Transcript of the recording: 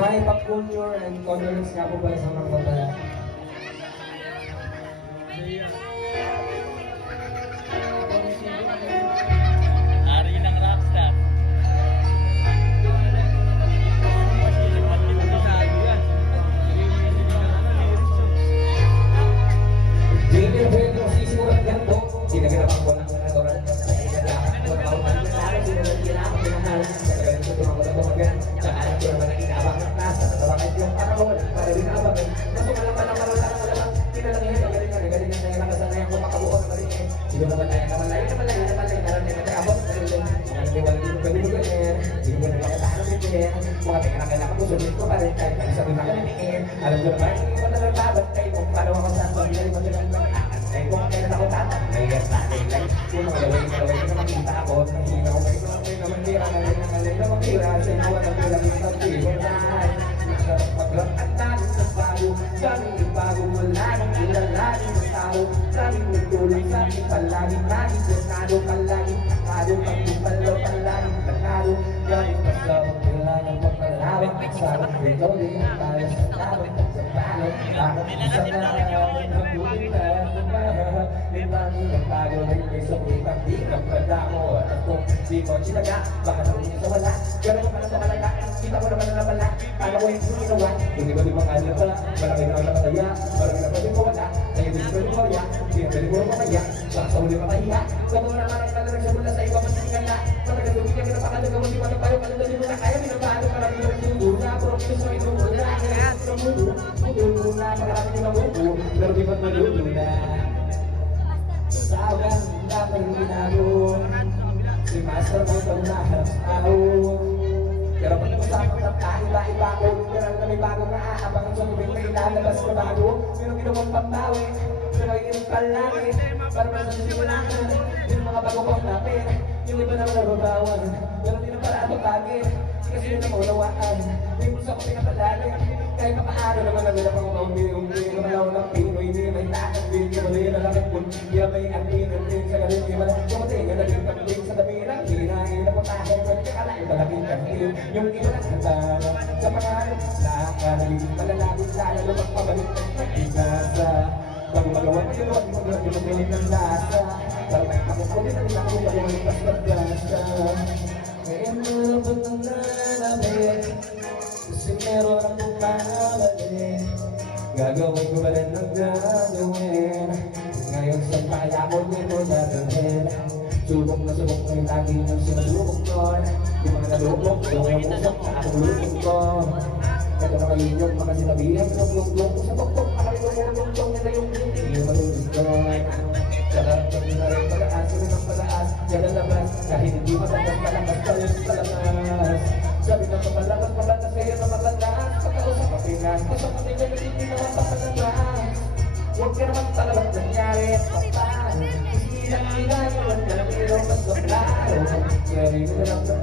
Buhay pop culture and condolence nga po pala sa mga bataya. Ari ng rockstar. Hindi ko sisimulan ganito. Ginaganapan ko ng natural. Ginaganapan ko ng kautan. Ginaganapan ko ng ginagawa. Ginaganapan ko ng mga tsaka ko naman ang inaabang ng klasa. Natawakan yung panahon. Para din naabangan. Kaso malaman ang maroon lang. Kinalangin. Galing na nakasanayan ko makabuo ng maringin. Hindi naman tayo naman layo. Narating na tayo abot. Mga diwali dito pwede mo ganyan. Hindi mo na kaya tayo ganyan. Mga tingin na kailangan ko. Sulit ko pa rin. Kahit sabi na kaniniin. Alam ko naman. Hindi ko talagang babantay mo. Paano ako sa pamilya mo silang ay kung kailan ako tatay, ay tatay. Yung mga laway na makita ako, nakikita ko kayo naman tira, nalalay na makira, sa inawa ng bilang isang tibay na magrakatan sa bago, daming bago wala nang ilalalim ng tao, daming nagtulong sa aking palaging laging planado, palaging pakado, pagpipalo, palaging planado, galing pa sa magkailangan magpalawak, sa ikaw din tayo sa tabang sa palo, ako sa namin ng buwita. Limangin ang bago rin may sumipag di ng pagdamo. At kung di mo sinaga, baka namin sa wala. Gano'n naman ang malaga, kita mo naman na pala. Alam ko yung ginawa, hindi ko di makanya pala. Malaki na ang nakataya, marami na pwede ko wala. Kaya di ko pwede mawaya, hindi na pwede ko makaya. Baka sa uli makahiya, gano'n naman ang talagang siya mula sa iba masisingan na. Matagal ko bigyan ka napakalaga mo, di mo na tayo, kalagdasin mo na kaya. Binabalo ka lang yung sundo na, promise mo ito mo na. Kaya sa mundo, mundo na, makarami ko na mundo, pero di ba't malulo na. Sa ganda ng ginagawa, si Master mo ito naharap sa tao. Pero pag usapang ng kahit-iba ko, pero na may bagong naaabangan sa tubig na ilalabas na bago. Pero ginawang pambawi, pero inom palagi, para masasisimulan yung mga bago pang namin. Yung iba naman nababawan, pero di na pala atapagin. Kasi yun ang maunawaan, may puso ko pinapalalim. Kahit papaano naman nagulap ang maumbi-umbi, namalaw ng Pinoy, di may takot din, kamali na lang ang puntiya, may atin sa galing, di malaki kumating, ang naging kapling sa tabi ng hinahin na putahin, pwede ka kalain, malaking kapil, yung iba ng hatana, sa pangalan, nakanalig, malalagos sana, lumagpabalik, nagkikasa, bago magawa pa yun, magagawa ng lasa, para may kakukulit na rin ako, pag-ulipas ng gasa, ngayon mo lang ba nang nalamig, kasi meron akong kamali. Gagawin ko ba rin ang gagawin? Ngayon sa kaya ko nito dadalhin. Subok na subok ko yung lagi niyong sinasubok ko. Yung mga nalubok, yung usap sa akong lubok ko. Ito na kayo yung mga sinabihan ng lubok ko sa bukbok. Akalimutan mo yung lubok na yung hindi malubok ko. Tsaka pag na rin pag-aas, yun ang pag-aas, yan ang labas. Kahit hindi matagas, palakas pa rin palakas. Sabi na papalakas, pabatas kayo na matalas. Pagkausap ka Pinas, pasok ka tingnan, hindi naman papalabas. Huwag ka naman talagang nangyari at papan. Hindi lang ginagawa, pero mas maklaro. Kaya rin ko lang ng